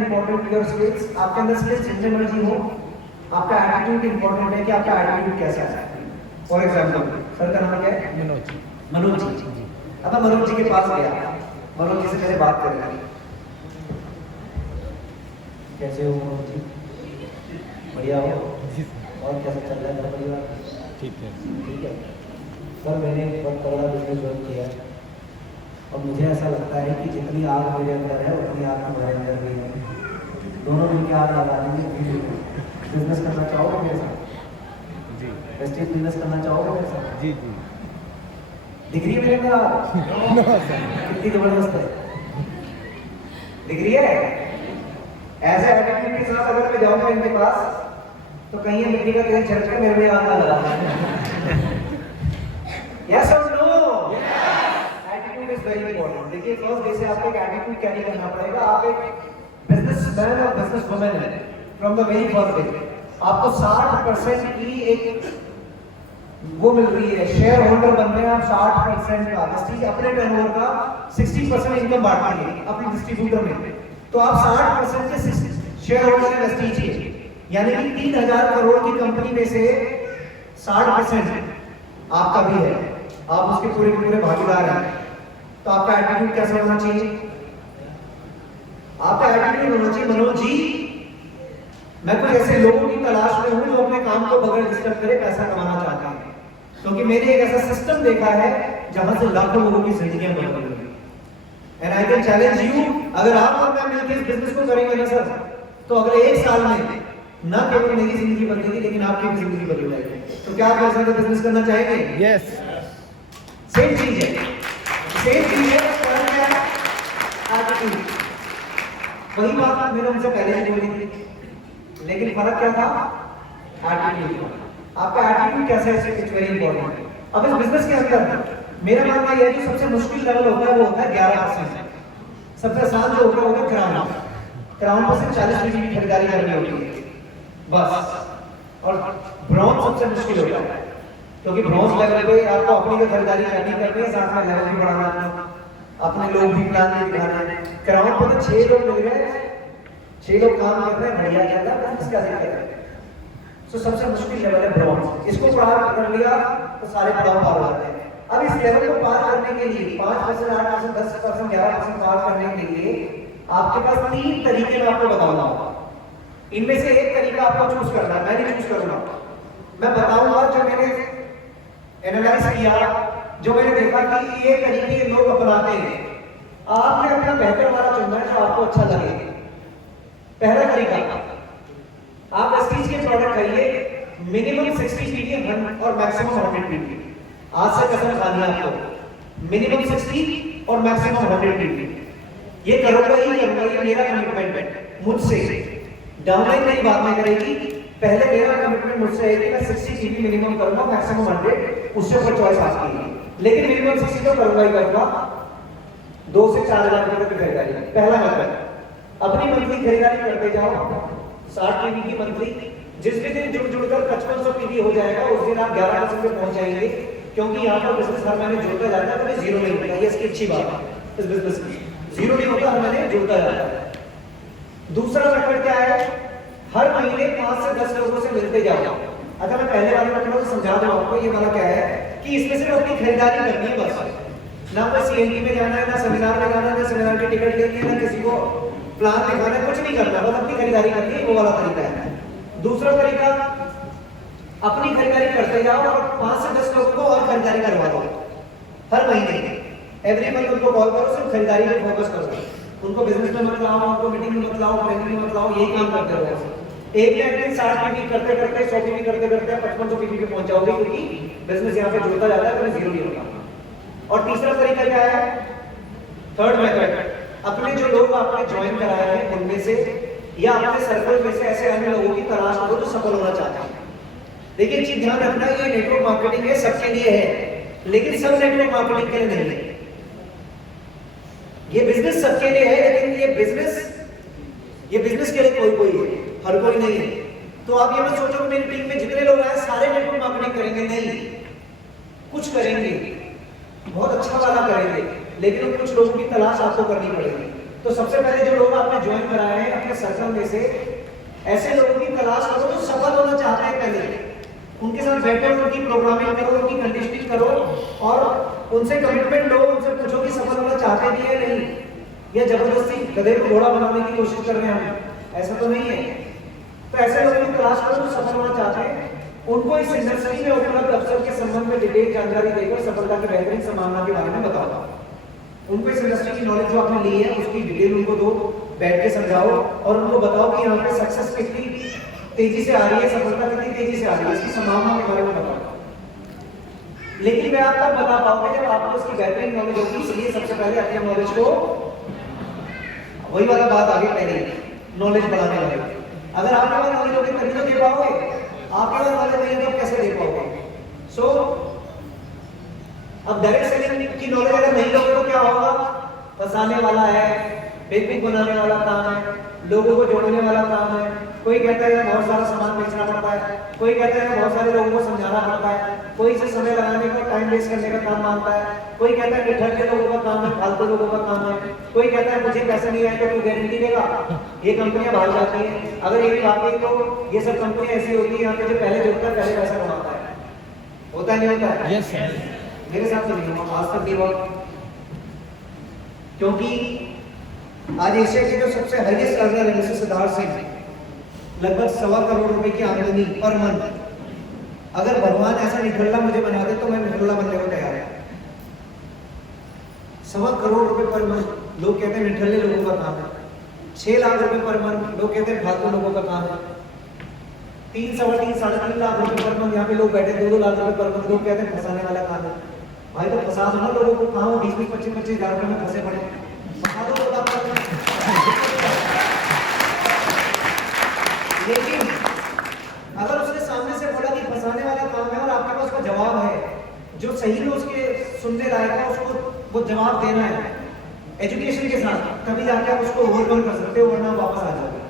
Important your skills, आपके अंदर skills जितने मर्जी हो, आपका एटीट्यूड इंपॉर्टेंट है कि आपका एटीट्यूड कैसा है। फॉर एग्जाम्पल सर का नाम क्या है? मनोज। मनोज जी। अब मैं मनोज जी के पास गया, मनोज जी से मैंने बात कर ली, कैसे हो मनोज जी? बढ़िया हो? और कैसा चल रहा है घर परिवार? ठीक है। ठीक है सर, मैंने बहुत बड़ा बिजनेस ज्वाइन किया है और मुझे ऐसा लगता है कि जितनी आग मेरे अंदर है उतनी आग तुम्हारे अंदर भी है, दोनों मिलकर आग लगा देंगे। बिजनेस करना चाहोगे मेरे साथ? जी प्रेस्टीज बिजनेस करना चाहोगे मेरे साथ? जी जी। दिख रही है मेरे अंदर आग? कितनी जबरदस्त है, दिख रही है? ऐसे एटीट्यूड के साथ अगर मैं जाऊंगा इनके पास तो कहीं ये मिट्टी का तेल छिड़क के मेरे में आग ना लगा। यस और no? Attitude is very important. देखिए फर्स्ट डे से आपको एक एटीट्यूड कैरी करना पड़ेगा। आप एक बिजनेसमैन और बिजनेस वुमन है from the very first day. आपको 60% की एक वो मिल रही है, शेयर होल्डर बन रहे हैं आप 60% का, वेस्टीज अपने टर्नओवर का 60% इनकम बांटेंगे अपने डिस्ट्रीब्यूटर में। तो आप 60% के शेयर होल्डर है वेस्टीज के, यानी कि 3000 करोड़ की कंपनी में से 60% आपका भी है, आप उसके पूरे के पूरे भागीदार हैं। तो आपका एटीट्यूड कैसा होना चाहिए? आपका एटीट्यूड होना चाहिए मनोज जी, मैं कुछ ऐसे लोगों की तलाश में हूं जो अपने काम को बगैर डिस्टर्ब करे पैसा कमाना चाहते हैं, क्योंकि मैंने एक ऐसा सिस्टम देखा है जहां से लाखों लोगों की जिंदगियां बदल गई। And I can challenge you, अगर आप और मैं मिलकर इस बिजनेस को करेंगे ना सर, तो अगले 1 साल में न केवल मेरी जिंदगी बदलेगी लेकिन आपकी भी जिंदगी बदल जाएगी। तो क्या आप मेरे साथ बिजनेस करना चाहेंगे? यस। सेम चीज है, सेम चीज है, फर्क क्या है? एटीट्यूड। वही बात मैंने उनसे पहले ही बोली थी, लेकिन फर्क क्या था? एटीट्यूड। आपका एटीट्यूड कैसा है, इट्स वेरी इंपॉर्टेंट। अब इस बिजनेस के अंदर मेरा मानना यह है कि सबसे मुश्किल लेवल होता है वो होता है 11%। सबसे आसान जो होता है वो होता है क्राउन। क्राउन पर सिर्फ 40 बीघी की खरीदारी करनी होती है बस। और ब्रॉन्ज सबसे मुश्किल होता है, क्योंकि ब्रॉन्ज लेवल पे आपको अपनी भी खरीदारी करनी है, साथ में लेवल भी बढ़ाना है, अपने लोग भी प्लान भी दिखाना है। क्राउन पर तो 6 लोग मिल गए, 6 लोग काम कर रहे हैं, बढ़िया चल रहा है, इसका दिक्कत है। सो सबसे मुश्किल लेवल है ब्रॉन्ज। इसको पार कर लिया तो सारे पड़ाव पार हो जाते हैं। अब इस लेवल को पार करने के लिए 5%, 8%, 10%, 11% पार करने के लिए आपके पास 3 तरीके मैं आपको बताऊंगा। इनमें से एक तरीका आपको चूज करना है, मैं नहीं चूज करूंगा, मैं बताऊंगा जो मैंने एनालाइज किया, जो मैंने देखा कि ये तरीके लोग अपनाते हैं। आपने अपना बेहतर वाला चुनना है जो आपको अच्छा लगे। पहला तरीका, आप इस चीज के प्रोडक्ट खाइए मिनिमम 60 पीवी और मैक्सिमम 100 पीवी। आज से कसम खानी है आपको, मिनिमम 60 और मैक्सिमम 100 पीवी। ये करूंगा ही करूंगा, ये मेरा कमिटमेंट है मुझसे। डाउनलाइन मेरी बात नहीं करेगी, पहले मेरा कमिटमेंट मुझसे है कि मैं 60 पीवी मिनिमम करूंगा, मैक्सिमम 100, उससे ऊपर चॉइस आपकी है, लेकिन मिनिमम 60 तो करूंगा ही करूंगा। 2 से 4 हजार रुपए की खरीदारी, पहला मतलब अपनी मंथली खरीदारी करते जाओ। 60 पीवी की मंथली, जिस भी दिन जुड़कर 5500 पीवी हो जाएगा उस दिन आप 11% पे पहुंच जाएंगे, क्योंकि यहाँ पर बिजनेस हर महीने जुड़ता जाता है, कभी जीरो नहीं होता। ये इसकी अच्छी बात है, इस बिजनेस की जीरो नहीं होता, हर महीने जुड़ता जाता है। दूसरा मेथड क्या है? हर महीने 5 से 10 लोगों से मिलते जाओ। अगर मैं पहले वाले मेथड को समझा दूं आपको, ये वाला क्या है कि इसमें सिर्फ अपनी खरीदारी करनी है बस। ना कोई सीएनटी में जाना है, ना सेमिनार में जाना है, ना सेमिनार की टिकट लेनी है, ना किसी को प्लान दिखाना है, कुछ नहीं करना, बस अपनी खरीदारी करनी है। वो वाला तरीका है। दूसरा तरीका, अपनी खरीदारी करते जाओ और 5 से 10 लोगों को और खरीदारी करवा दो हर महीने। एवरी मंथ उनको कॉल करो, सिर्फ खरीदारी पे फोकस करो, उनको बिजनेस में मत लाओ, उनको मीटिंग में मत लाओ, ट्रेनिंग में मत लाओ, यही काम करते रहो। एक या एक दिन 60 पीवी करते करते 100 पीवी करते करते 5500 पीवी पे पहुंच जाओगे, क्योंकि बिजनेस यहाँ पे जुड़ता जाता है, कभी जीरो नहीं होता। और तीसरा तरीका क्या है? थर्ड मेथड, अपने जो लोग आपने ज्वाइन कराए हैं उनमें से या अपने सर्कल में से ऐसे अन्य लोगों की तलाश करो जो सफल होना चाहते हैं। देखिए चीज ध्यान रखना, ये नेटवर्क मार्केटिंग है, सबके लिए है, लेकिन सब नेटवर्क मार्केटिंग के लिए नहीं है। ये बिजनेस सबके लिए है, लेकिन ये बिजनेस के लिए कोई है, हर कोई नहीं है। तो आप ये मत सोचो मेरी टीम में जितने लोग आए सारे नेटवर्क मार्केटिंग करेंगे, नहीं, कुछ करेंगे, बहुत अच्छा वाला करेंगे, लेकिन कुछ लोगों की तलाश आपको करनी पड़ेगी। तो सबसे पहले जो लोग आपने ज्वाइन कराए हैं अपने सर्कल में से, ऐसे लोगों की तलाश करो जो सफल होना चाहते हैं। पहले उनके साथ बैठो, उनकी प्रोग्रामिंग करो, उनकी कंडीशनिंग करो और उनसे कमिटमेंट लो, उनसे पूछो कि सफल होना चाहते भी है नहीं, या जबरदस्ती गधे को घोड़ा बनाने की कोशिश कर रहे हैं हम, ऐसा तो नहीं है। तो ऐसे लोगों की तलाश करो जो सफल होना चाहते हैं, उनको इस इंडस्ट्री में उपलब्ध अवसर के संबंध में डिटेल जानकारी देकर सफलता की बेहतरीन संभावना के बारे में बताओ। उनको इस इंडस्ट्री की नॉलेज जो आपने ली है उसकी डिटेल उनको दो, बैठ के समझाओ और उनको बताओ कि यहाँ पे सक्सेस कितनी तेजी से आ रही है, सफलता कितनी तेजी से आ रही है, इसकी संभावना के बारे में बताओ। लेकिन मैं आप तब बता पाऊंगा जब आपको उसकी बेहतरीन नॉलेज होगी। इसलिए सबसे पहले अपने नॉलेज को, वही वाला बात आगे पहले, नॉलेज बढ़ाने वाले, अगर आपके पास नॉलेज होगी तभी तो दे पाओगे, आपके पास नॉलेज नहीं है तो कैसे दे पाओगे। सो अब डायरेक्ट सेलिंग की नॉलेज अगर नहीं लोगे तो क्या होगा, फंसाने वाला है, बेवकूफ बनाने वाला काम है, लोगों को जोड़ने वाला काम है। कोई कहता है बहुत सारा सामान बेचना पड़ता है, कोई कहता है बहुत सारे लोगों को समझाना पड़ता है, कोई इसे समय लगाने का, टाइम वेस्ट करने का काम मानता है, कोई कहता है निठग के लोगों का काम है, फालतू लोगों का काम है, कोई कहता है मुझे पैसे नहीं आएगा तो गारंटी देगा। ये कंपनियां भाग जाती हैं। अगर ये वाकई तो ये सब कंपनियां ऐसी होती है यहाँ पे जो पहले जुड़ता है पहले पैसा कमाता है, होता नहीं होता है? Yes sir. मेरे साथ तो नहीं हुआ, आज तक नहीं हुआ, क्योंकि आज एशिया के जो सबसे हाईएस्ट अर्नर है मिस्टर सिद्धार्थ सिंह, लगभग 1.25 करोड़ रुपए की आमदनी पर मंथ। अगर भगवान ऐसा निठल्ला मुझे बना दे तो मैं निठल्ला बनने को तैयार है। 1.25 करोड़ रुपए पर मंथ, लोग कहते हैं निठल्ले लोगों का काम है। 6 लाख रुपए पर मंथ, लोग कहते हैं फालतू लोगों का काम है। 3, 3.5, 3.5 लाख रुपए पर मंथ यहाँ पे लोग बैठे, 2-2 लाख रुपए पर मंथ, लोग कहते हैं फंसाने वाला काम है। भाई तो फंसा दो ना लोगों को, कहाँ 20-20, 25-25 हजार रुपए में फंसे पड़े, फंसा दो। लेकिन अगर उसने सामने से बोला कि फंसाने वाला काम है और आपके पास उसका जवाब है जो सही में उसके सुनने लायक है, उसको वो जवाब देना है एजुकेशन के साथ, तभी जाके आप उसको ओवरकम कर सकते हो, वरना वापस आ जाओगे।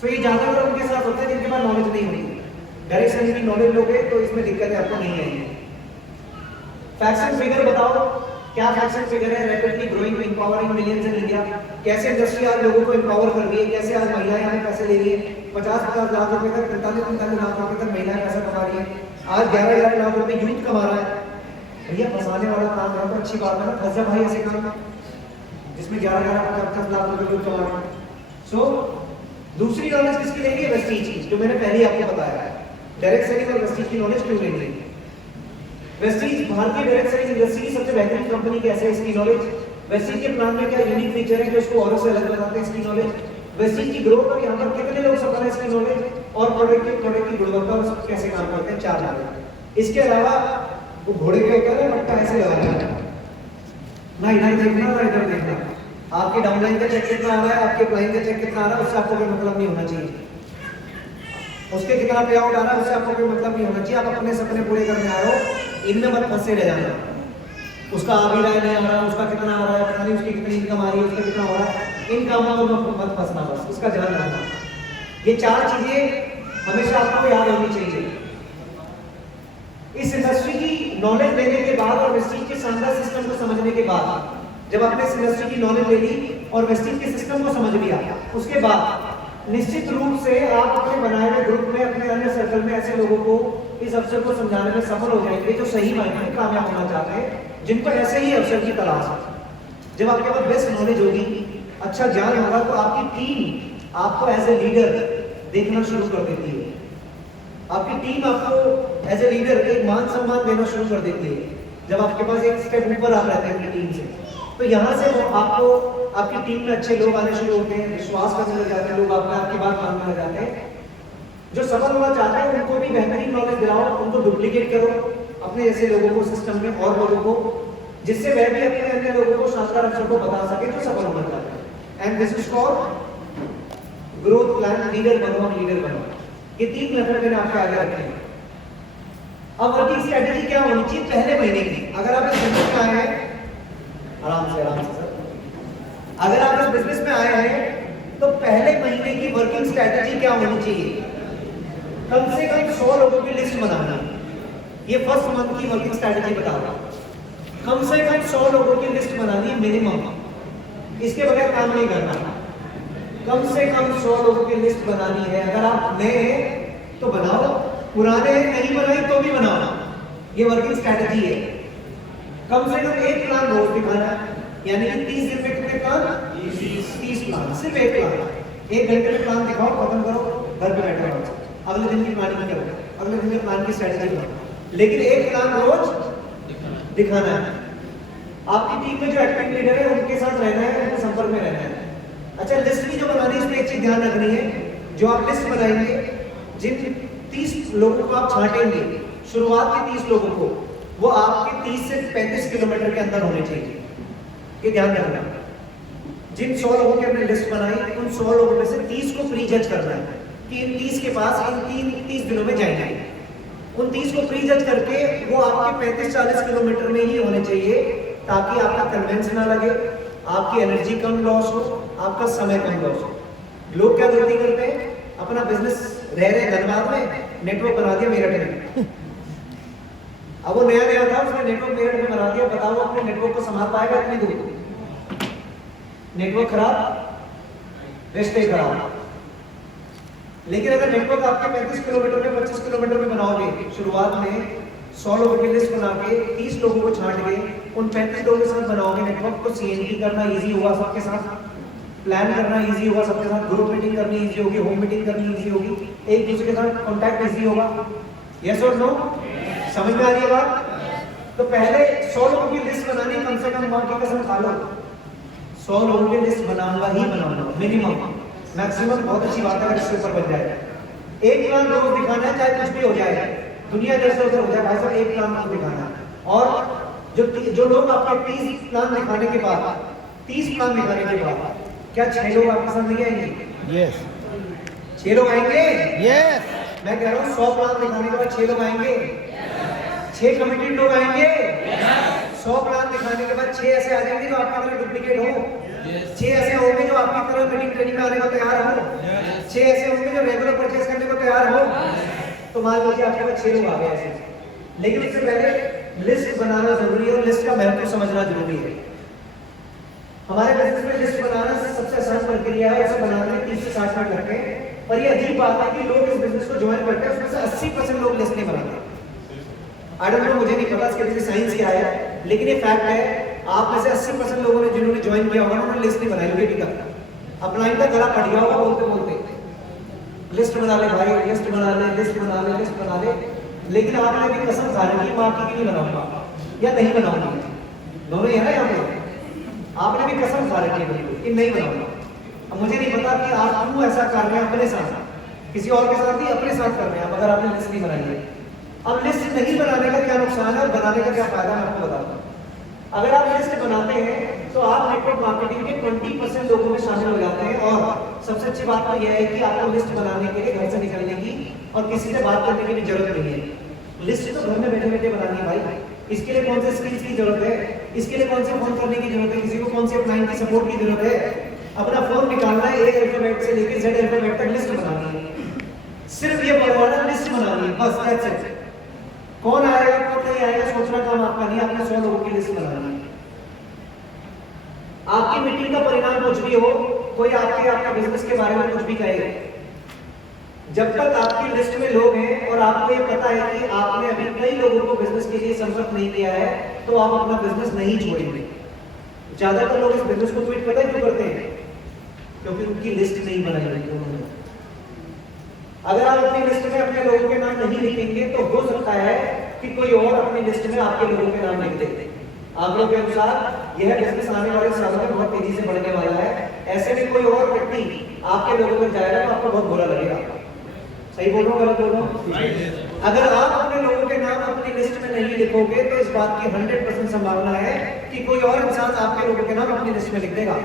सो ये ज्यादातर उनके साथ होता है जिनके पास नॉलेज नहीं होती। डायरेक्शन की नॉलेज लोगे तो इसमें दिक्कतें आपको नहीं आएंगी। फैक्ट्स एंड फिगर बताओ, क्या फैक्ट्स एंड फिगर है? Rapidly growing, empowering millions in India. कैसे इंडस्ट्री आज लोगों को एम्पावर कर रही है, कैसे आज महिलाएं हमें पैसे दे रही है, 50-50 लाख रुपए तक, 45-45 लाख रुपए तक महिलाएं पैसा कमा रही है। आज 11 लाख रुपए यूथ कमा रहा है। भैया फंसाने वाला काम है तो अच्छी बात है ना, फंसा भाई ऐसे काम जिसमें 11-50 लाख रुपए यूथ कमा रहे हैं। सो दूसरी नॉलेज किसकी लेनी है? वेस्टीज की, जो मैंने पहले ही आपको बताया है। डायरेक्ट सेलिंग और वेस्टीज की नॉलेज क्यों लेनी है? वेस्टीज भारतीय डायरेक्ट सेलिंग इंडस्ट्री की सबसे बेहतरीन कंपनी कैसे है, इसकी नॉलेज। वेस्टीज के प्लान में क्या यूनिक फीचर है जो इसको औरों से अलग बनाते हैं, इसकी नॉलेज। वेस्टीज की ग्रोथ और यहाँ पर कितने लोग सफल हैं, इसकी नॉलेज। और प्रोडक्ट की गुणवत्ता और कैसे काम करते हैं, 4 नॉलेज। इसके अलावा वो घोड़े के ऊपर है पट्टा ऐसे लगाना, ना इधर देखना ना इधर देखना। आपके डाउनलाइन का चेक कितना आ रहा है, आपके प्लाइन का चेक कितना आ रहा है, उससे आपको कोई मतलब नहीं होना चाहिए। उसके कितना पे आउट आ रहा है उससे आपको कोई मतलब नहीं होना चाहिए। आप अपने सपने पूरे करने आए हो, इनमें मत फंसे रह जाना। उसका आ भी रहा है नहीं आ रहा, उसका कितना आ रहा है पता नहीं, उसकी कितनी इनकम आ रही है, उसका कितना हो रहा है, इन कामों में मत फंसना, बस उसका ध्यान रखना। ये 4 चीजें हमेशा आपको याद होनी चाहिए। इस इंडस्ट्री की नॉलेज लेने के बाद और वेस्टीज के शानदार सिस्टम को समझने के बाद, जब आपने इस इंडस्ट्री की नॉलेज ले ली और वेस्टीज के सिस्टम को समझ लिया, उसके बाद निश्चित रूप से आप अपने बनाए हुए ग्रुप में, अपने अन्य सर्कल में ऐसे लोगों को इस अवसर को समझाने में सफल हो जाएंगे जो सही मायने में कामयाब होना चाहते हैं, जिनको ऐसे ही अवसर की तलाश है। जब आपके पास बेस्ट नॉलेज होगी, अच्छा ज्ञान होगा, तो आपकी टीम आपको एज ए लीडर देखना शुरू कर देती है। आपकी टीम आपको एज ए लीडर एक मान सम्मान देना शुरू कर देती है, जब आपके पास एक स्टेप ऊपर आप रहते हैं अपनी टीम से। तो यहाँ से आपको आपकी टीम में अच्छे लोग आने शुरू होते हैं, विश्वास करने लग जाते हैं लोग, आपकी बात मानने लग जाते हैं। जो सफल होना चाहते हैं उनको भी बेहतरीन नॉलेज दिलाओ, उनको डुप्लीकेट करो अपने जैसे लोगों को सिस्टम में और लोगों को, जिससे वह भी अपने अन्य लोगों को शानदार अवसर को बता सके जो सफल होना चाहते हैं। And this is called growth plan. Leader बनो, लीडर बनो। ये 3 मेथड मैंने आपके आगे रखे हैं। अब वर्किंग स्ट्रेटेजी क्या होनी चाहिए पहले महीने की? अगर आप इस बिजनेस में आए हैं, आराम से सर, अगर आप इस बिजनेस में आए हैं तो पहले महीने की वर्किंग स्ट्रेटेजी क्या होनी चाहिए? कम से कम 100 लोगों की लिस्ट बनाना। ये फर्स्ट मंथ की वर्किंग स्ट्रेटेजी बता रहा हूं। कम से कम 100 लोगों की लिस्ट बनानी है मिनिमम। इसके बगैर काम नहीं करना। कम से कम 100 लोगों की लिस्ट बनानी है। अगर आप नए हैं तो बनाओ, पुराने हैं नहीं बनाई तो भी बनाओ, ये वर्किंग स्ट्रैटेजी है। कम से कम एक प्लान रोज दिखाना है, यानी कि 30 दिन में कितने प्लान? 30 प्लान, सिर्फ एक प्लान। 1 घंटे में प्लान दिखाओ, खत्म करो, घर पे बैठे रहो, अगले दिन की प्लानिंग करो, अगले दिन के प्लान की स्ट्रैटेजी बनाओ, लेकिन एक प्लान रोज दिखाना है। आपकी टीम में जो एक्टिव लीडर है उनके साथ रहना है, उनके संपर्क में रहना है। अच्छा, लिस्ट भी जो बनानी है इसमें एक चीज ध्यान रखनी है, जो आप लिस्ट बनाएंगे, जिन 30 लोगों को आप छांटेंगे, शुरुआत के 30 लोगों को, वो आपके 30 से 35 किलोमीटर के अंदर होने चाहिए, ये ध्यान रखना। जिन 100 लोगों की हमने लिस्ट बनाई, उन 100 लोगों में से 30 को प्री जज करना है कि इन 30 के पास इन 30 दिनों में जाएंगे। उन 30 को प्री जज करके वो आपके 35-40 किलोमीटर में ही होने चाहिए, ताकि आपका कन्वेंस ना लगे, आपकी एनर्जी कम लॉस हो, आपका समय कम लॉस हो। लोग क्या गलती करते हैं, अपना बिजनेस रह रहे धनबाद में, नेटवर्क बना दिया मेरठ में। अब वो नया था, उसने नेटवर्क मेरठ में बना दिया, बताओ अपने नेटवर्क को संभाल पाएगा इतनी दूर? नेटवर्क खराब, रिश्ते खराब। लेकिन अगर नेटवर्क आपके 35 किलोमीटर में, 25 किलोमीटर में बनाओगे, शुरुआत में 100 लोगों की लिस्ट बना के 30 लोगों को छांट के उन 35 लोगों के साथ बनाओगे नेटवर्क, तो सीएनटी करना इजी होगा सबके साथ, प्लान करना इजी होगा सबके साथ, ग्रुप मीटिंग करनी इजी होगी, होम मीटिंग करनी इजी होगी, एक दूसरे के साथ कॉन्टैक्ट इजी होगा। यस और नो? समझ में आ रही है बात? तो पहले 100 लोगों की लिस्ट बनानी, कम से कम मां की कसम खा लो 100 लोगों की लिस्ट बनाऊंगा ही बनाऊंगा, मिनिमम। मैक्सिमम बहुत अच्छी बात है अगर इसके ऊपर बन जाए। एक प्लान रोज दिखाना है, चाहे कुछ भी हो जाए, दुनिया जैसे उधर हो जाए, भाई साहब एक प्लान रोज दिखाना है। और जो लोग आपके 30 प्लान दिखाने के बाद, 30 प्लान दिखाने के बाद, क्या 6 लोग आपके साथ नहीं आएंगे? यस। 6 लोग आएंगे? यस। मैं कह रहा हूँ 100 प्लान दिखाने के बाद 6 लोग आएंगे, 6 कमिटेड लोग आएंगे। 100 प्लान दिखाने के बाद 6 ऐसे आ जाएंगे जो आपकी तरह डुप्लीकेट हो, 6 ऐसे होंगे जो आपकी तरह मीटिंग ट्रेनिंग में आने को तैयार हो, 6 ऐसे होंगे जो रेगुलर परचेस करने को तैयार हो। तो मान लीजिए आपके पास 6 लोग आ गए ऐसे, लेकिन इससे पहले लिस्ट बनाना जरूरी है और लिस्ट का महत्व समझना जरूरी है। हमारे बिजनेस में लिस्ट बनाना सबसे आसान प्रक्रिया है, इसे बनाने में 30 से 60 मिनट लगते हैं। पर ये अजीब बात है कि लोग इस बिजनेस को ज्वाइन करते हैं, उसमें से 80% लोग लिस्ट नहीं बनाते। आई डोंट नो, मुझे नहीं पता इसके पीछे साइंस क्या है, लेकिन ये फैक्ट है। आप में से 80% लोगों ने जिन्होंने ज्वाइन किया होगा उन्होंने लिस्ट नहीं बनाई होगी अभी तक। अपना इनका गला फट गया होगा बोलते बोलते, लिस्ट बना ले भाई, लिस्ट बना ले, लिस्ट बना ले, लिस्ट बना ले। लेकिन आपने भी कसम खा ली कि मैं आपकी नहीं बनाऊंगा या नहीं बनाऊंगी, दोनों ही है ना यहाँ पे। आपने भी कसम खा रखी है कि नहीं बनाऊंगा। अब मुझे नहीं पता कि आप क्यों ऐसा कर रहे हैं अपने साथ, किसी और के साथ ही अपने साथ कर रहे हैं, अगर आपने लिस्ट नहीं बनाई है। अब लिस्ट नहीं बनाने का क्या नुकसान है और बनाने का क्या फायदा, मैं आपको बताता हूँ। अगर आप लिस्ट बनाते हैं तो आप नेटवर्क मार्केटिंग के 20% लोगों में शामिल हो जाते हैं। और सबसे अच्छी बात तो यह है कि आपको लिस्ट बनाने के लिए घर से निकलने की और किसी से बात करने की भी जरूरत नहीं है। लिस्ट तो घर में बैठे बैठे बनानी है भाई। इसके लिए कौन से स्किल्स की जरूरत है, इसके लिए कौन से फोन करने की जरूरत है, किसी को कौन से क्लाइंट की सपोर्ट की जरूरत है। अपना फोन निकालना है, ए अल्फाबेट से लेकर जेड अल्फाबेट तक लिस्ट बनानी है। सिर्फ ये बनवाना, लिस्ट बनानी है, बस दैट्स इट। कौन आएगा कौन नहीं आएगा सोचना काम आपका नहीं, आपने 100 लोगों की लिस्ट बनानी है। आपकी मीटिंग का परिणाम कुछ भी हो, कोई आपका बिजनेस के बारे में कुछ भी कहेगा, जब तक आपकी लिस्ट में लोग हैं और आपको ये पता है कि आपने अभी कई लोगों को बिजनेस के लिए संपर्क नहीं किया है, तो आप अपना बिजनेस नहीं छोड़ेंगे। ज्यादातर लोग इस बिजनेस को क्विट पता है क्यों करते हैं? क्योंकि उनकी लिस्ट नहीं बनाई हुई उन्होंने। अगर आप अपनी लिस्ट में अपने लोगों के नाम नहीं लिखेंगे तो हो सकता है कि कोई और अपनी लिस्ट में आपके लोगों के नाम लिख दे। आंकड़ों के अनुसार यह बिजनेस आने वाले सालों में बहुत तेजी से बढ़ने वाला है। ऐसे में कोई और व्यक्ति आपके लोगों में जाएगा तो आपको बहुत बुरा लगेगा। सही बोल रहा हूं, गलत बोल रहा हूं? अगर आप अपने लोगों के नाम अपनी लिस्ट में नहीं लिखोगे तो इस बात की 100% संभावना है कि कोई और इंसान आपके लोगों के नाम अपनी लिस्ट में लिख देगा।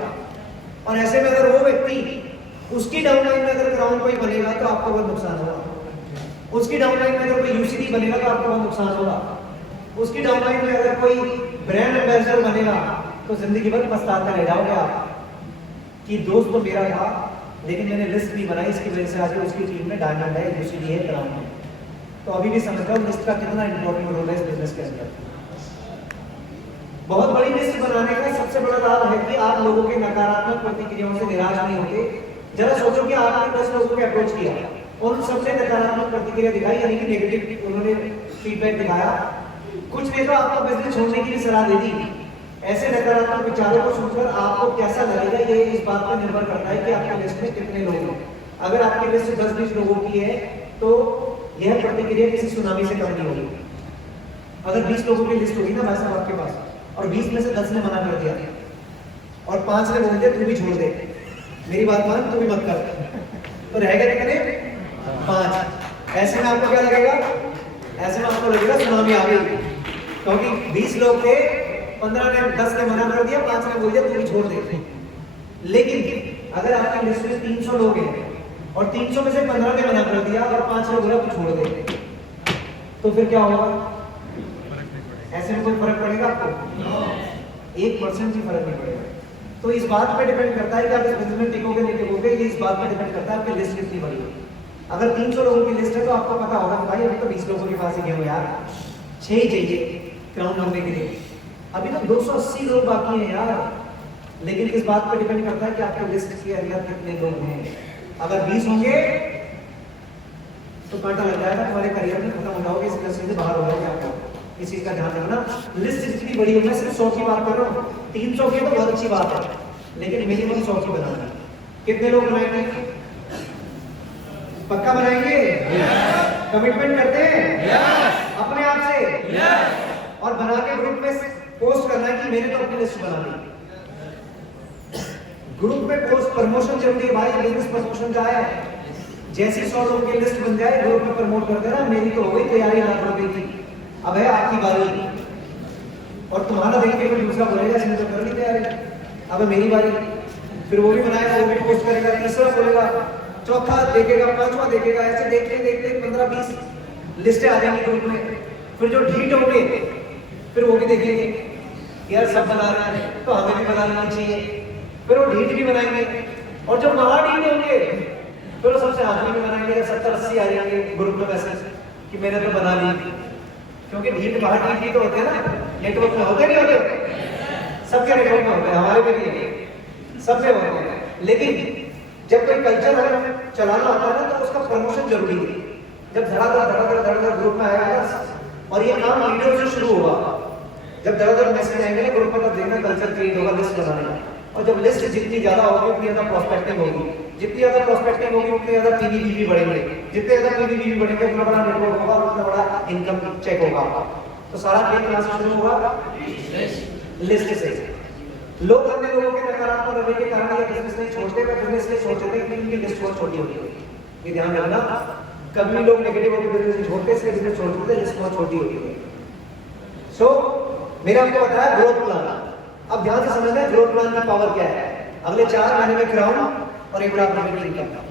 और ऐसे में अगर वो व्यक्ति, उसकी डाउनलाइन में अगर ग्राउंड कोई बनेगा तो आपको बहुत नुकसान होगा। उसकी डाउनलाइन में अगर कोई यूसीडी बनेगा तो आपको बहुत नुकसान होगा। उसकी डाउनलाइन में अगर कोई ब्रांड एम्बेसडर बनेगा तो जिंदगी भर पछताते रह जाओगे आप कि दोस्त तो मेरा था लेकिन मैंने लिस्ट नहीं बनाई, इसकी वजह से आज उसकी टीम में डायमंड है, यूसीडी है, ग्राउंड है। तो अभी भी समझ लो लिस्ट का कितना इंपॉर्टेंट रोल है इस बिजनेस के अंदर। बहुत बड़ी लिस्ट बनाने का सबसे बड़ा लाभ है कि आप लोगों के नकारात्मक प्रतिक्रियाओं से निराश नहीं होते। जरा सोचो कि आपने 10 लोगों को अप्रोच किया, उन सबने नकारात्मक प्रतिक्रिया दिखाई, यानी कि नेगेटिव उन्होंने फीडबैक दिखाया। कुछ ने तो आपको बिजनेस छोड़ने की भी सलाह दे दी। ऐसे नकारात्मक विचारों को सुनकर आपको कैसा लगेगा, ये इस बात पर निर्भर करता है कि आपकी लिस्ट में कितने लोग हैं। अगर आपकी लिस्ट 10-20 लोगों की है तो यह प्रतिक्रिया किसी सुनामी से कम नहीं होगी। अगर 20 लोगों की लिस्ट होगी ना भाई साहब आपके पास, और 20 में से 10 ने मना कर दिया और 5 ने बोल दिया तू भी छोड़ दे, मेरी बात मान, तू भी मत कर, तो रह गए कितने? 5। ऐसे में आपको क्या लगेगा? ऐसे में आपको लगेगा सुनामी आ गई, क्योंकि 20 लोग थे, 15 ने 10 ने मना कर दिया, 5 ने बोल दिया तू भी छोड़ दे। लेकिन अगर आपकी लिस्ट में 300 लोग हैं और 300 में से 15 ने मना कर दिया और 5 ने बोला तू छोड़ दे, तो फिर क्या होगा? ऐसे में कोई फर्क पड़ेगा आपको? 1% भी फर्क नहीं पड़ेगा। तो इस बात पे डिपेंड करता है कि आप इस बिजनेस में टिकोगे नहीं टिकोगे, ये इस बात पे डिपेंड करता है आपकी लिस्ट कितनी बड़ी है। अगर 300 लोगों की लिस्ट है तो आपको पता होगा भाई अभी तो 20 लोगों के पास ही गए हो यार, 6 ही चाहिए क्राउन होने के लिए, अभी तो 280 लोग बाकी हैं यार। लेकिन इस बात पे डिपेंड करता है कि आपकी लिस्ट के अंदर कितने लोग हैं। अगर 20 होंगे तो कांटा लग जाएगा, तुम्हारे करियर में खत्म हो जाओगे, इस लिस्ट से बाहर हो जाओगे। आपको इस चीज का ध्यान रखना। लिस्ट जितनी बड़ी हो, मैं सिर्फ 100 की बात कर रहा हूँ, 300 की तो बहुत अच्छी बात है, लेकिन मिनिमम 100 की बनाना। कितने लोग बनाएंगे? पक्का बनाएंगे? कमिटमेंट करते हैं अपने आप से, और बना के ग्रुप में पोस्ट करना है कि मैंने तो अपनी लिस्ट बना ली। ग्रुप में पोस्ट प्रमोशन जरूरी है भाई, बिजनेस प्रमोशन का है। जैसी 100 लोगों की लिस्ट बन जाए ग्रुप में प्रमोट कर देना, मेरी तो हो गई तैयारी, लाख रुपए की, अब है आपकी बारी। और तुम्हारा देख के कोई दूसरा बोलेगा इसने तो कर ली तैयारी, अब है मेरी बारी, फिर वो भी बनाएगा, वो भी पोस्ट करेगा, तीसरा बोलेगा, चौथा देखेगा, पांचवा देखेगा, ऐसे देखते देखते 15-20 लिस्टें आ जाएंगी ग्रुप में। फिर जो ढीठ होंगे फिर वो भी देखेंगे यार सब बना रहे हैं तो हमें भी बना लेना चाहिए, फिर वो ढीठ भी बनाएंगे। और जो महाढीठ होंगे फिर वो सबसे आखिरी में बनाएंगे, 70-80 आ जाएंगे ग्रुप में मैसेज कि मैंने तो बना ली। क्योंकि ढीठ महाढीठ ही तो होते हैं ना, नेटवर्क में होते नहीं होते, सबके नेटवर्क में होते हैं, हमारे में भी सब में होते हैं। लेकिन जब कोई कल्चर अगर चलाना होता है ना तो उसका प्रमोशन जरूरी है। जब धड़ाधड़ ग्रुप में आएगा और ये काम वीडियो से शुरू होगा, जब धड़ाधड़ मैसेज आएंगे ना ग्रुप में, तब देखना कल्चर क्रिएट होगा लिस्ट बनाने का। और जब लिस्ट जितनी ज्यादा होगी उतनी ज्यादा प्रोस्पेक्टिंग होगी, जितनी ज्यादा प्रोस्पेक्टिंग होगी उतनी ज्यादा पीवीवी बढ़ेंगे, जितने ज्यादा पीवीवी बढ़ेंगे उतना बड़ा नेटवर्क होगा और उतना बड़ा इनकम चेक होगा। तो सारा गेम कहां से शुरू होगा? लिस्ट से। लोग अन्य लोगों के नकारात्मक रवैये के कारण ये बिजनेस नहीं छोड़ते, वे बिजनेस नहीं छोड़ते क्योंकि उनकी लिस्ट बहुत छोटी होती है। ये ध्यान रखना, कभी लोग नेगेटिव होकर बिजनेस नहीं छोड़ते, इसलिए बिजनेस छोड़ देते, लिस्ट बहुत छोटी होती है। सो मैंने आपको बताया ग्रोथ प्लान। अब ध्यान से समझना है ग्रोथ प्लान की पावर क्या है। अगले 4 महीने में क्राउन और 1 लाख रुपए की इनकम।